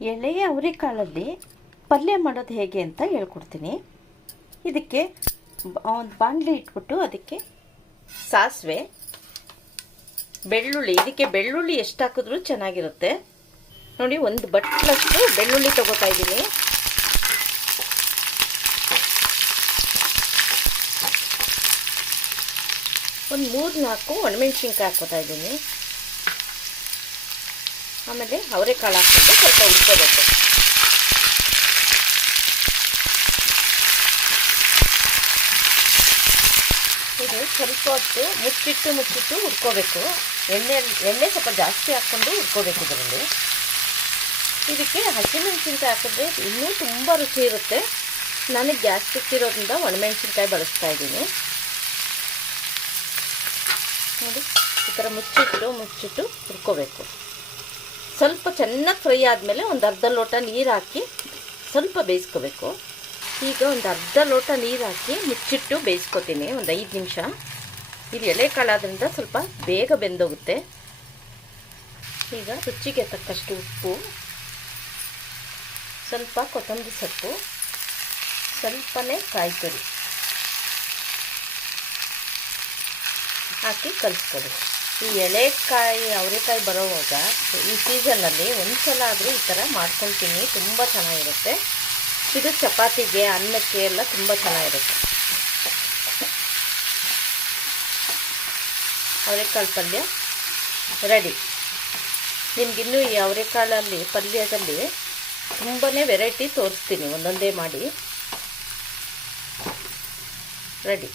ಎಳೆಯ ಅವರೆಕಾಳಲ್ಲಿ ಪಲ್ಯ ಮಾಡೋದು ಹೇಗೆ ಅಂತ ಹೇಳ್ಕೊಡ್ತೀನಿ. ಇದಕ್ಕೆ ಒಂದು ಬಾಣಲಿ ಇಟ್ಬಿಟ್ಟು ಅದಕ್ಕೆ ಸಾಸಿವೆ, ಬೆಳ್ಳುಳ್ಳಿ, ಇದಕ್ಕೆ ಬೆಳ್ಳುಳ್ಳಿ ಎಷ್ಟು ಹಾಕಿದ್ರೂ ಚೆನ್ನಾಗಿರುತ್ತೆ ನೋಡಿ. ಒಂದು ಬಟ್ಲಷ್ಟು ಬೆಳ್ಳುಳ್ಳಿ ತಗೋತಾ ಇದ್ದೀನಿ. ಒಂದು 3-4 ಒಣಮೆಣ್ಸಿನ್ಕಾಯಿ ಹಾಕ್ಕೋತಾ ಇದ್ದೀನಿ. ಆಮೇಲೆ ಅವರೆಕಾಳು ಹಾಕ್ಕೊಂಡು ಸ್ವಲ್ಪ ಹುರ್ಕೋಬೇಕು. ಇದು ಸ್ವಲ್ಪ ಹೊತ್ತು ಮುಚ್ಚಿಟ್ಟು ಹುರ್ಕೋಬೇಕು. ಎಣ್ಣೆ ಸ್ವಲ್ಪ ಜಾಸ್ತಿ ಹಾಕ್ಕೊಂಡು ಹುರ್ಕೋಬೇಕು. ಇದರಲ್ಲಿ ಇದಕ್ಕೆ ಹಸಿಮೆಣಸಿನ್ಕಾಯಿ ಹಾಕಿದ್ರೆ ಇನ್ನೂ ತುಂಬ ರುಚಿ ಇರುತ್ತೆ. ನನಗೆ ಗ್ಯಾಸ್ಟ್ರಿಕ್ ಇರೋದ್ರಿಂದ ಒಣಮೆಣಸಿನ್ಕಾಯಿ ಬಳಸ್ತಾ ಇದ್ದೀನಿ ನೋಡಿ. ಈ ಥರ ಮುಚ್ಚಿಟ್ಟು ಹುರ್ಕೋಬೇಕು. ಸ್ವಲ್ಪ ಚೆನ್ನಾಗಿ ಫ್ರೈ ಆದಮೇಲೆ ಒಂದು ಅರ್ಧ ಲೋಟ ನೀರು ಹಾಕಿ ಸ್ವಲ್ಪ ಬೇಯಿಸ್ಕೋಬೇಕು. ಈಗ ಒಂದು ಅರ್ಧ ಲೋಟ ನೀರು ಹಾಕಿ ಮುಚ್ಚಿಟ್ಟು ಬೇಯಿಸ್ಕೊತೀನಿ ಒಂದು 5 ನಿಮಿಷ. ಇದು ಎಳೆಕಾಳಾದ್ರಿಂದ ಸ್ವಲ್ಪ ಬೇಗ ಬೆಂದೋಗುತ್ತೆ. ಈಗ ರುಚಿಗೆ ತಕ್ಕಷ್ಟು ಉಪ್ಪು, ಸ್ವಲ್ಪ ಕೊತ್ತಂಬರಿ ಸೊಪ್ಪು, ಸ್ವಲ್ಪನೇ ಕಾಯಿ ತುರಿ ಹಾಕಿ ಕಲಿಸ್ಕೊಬೇಕು. ಈ ಅವರೆಕಾಯಿ ಬರೋವಾಗ ಈ ಸೀಸನ್ನಲ್ಲಿ ಒಂದು ಸಲ ಆದರೂ ಈ ಥರ ಮಾಡ್ಕೊತೀನಿ, ತುಂಬ ಚೆನ್ನಾಗಿರುತ್ತೆ. ಇದು ಚಪಾತಿಗೆ, ಅನ್ನಕ್ಕೆ ಎಲ್ಲ ತುಂಬ ಚೆನ್ನಾಗಿರುತ್ತೆ. ಅವರೆಕಾಳು ಪಲ್ಯ ರೆಡಿ. ನಿಮಗಿನ್ನೂ ಈ ಅವರೆಕಾಳಲ್ಲಿ ಪಲ್ಯದಲ್ಲಿ ತುಂಬಾ ವೆರೈಟಿ ತೋರಿಸ್ತೀನಿ, ಒಂದೊಂದೇ ಮಾಡಿ ರೆಡಿ.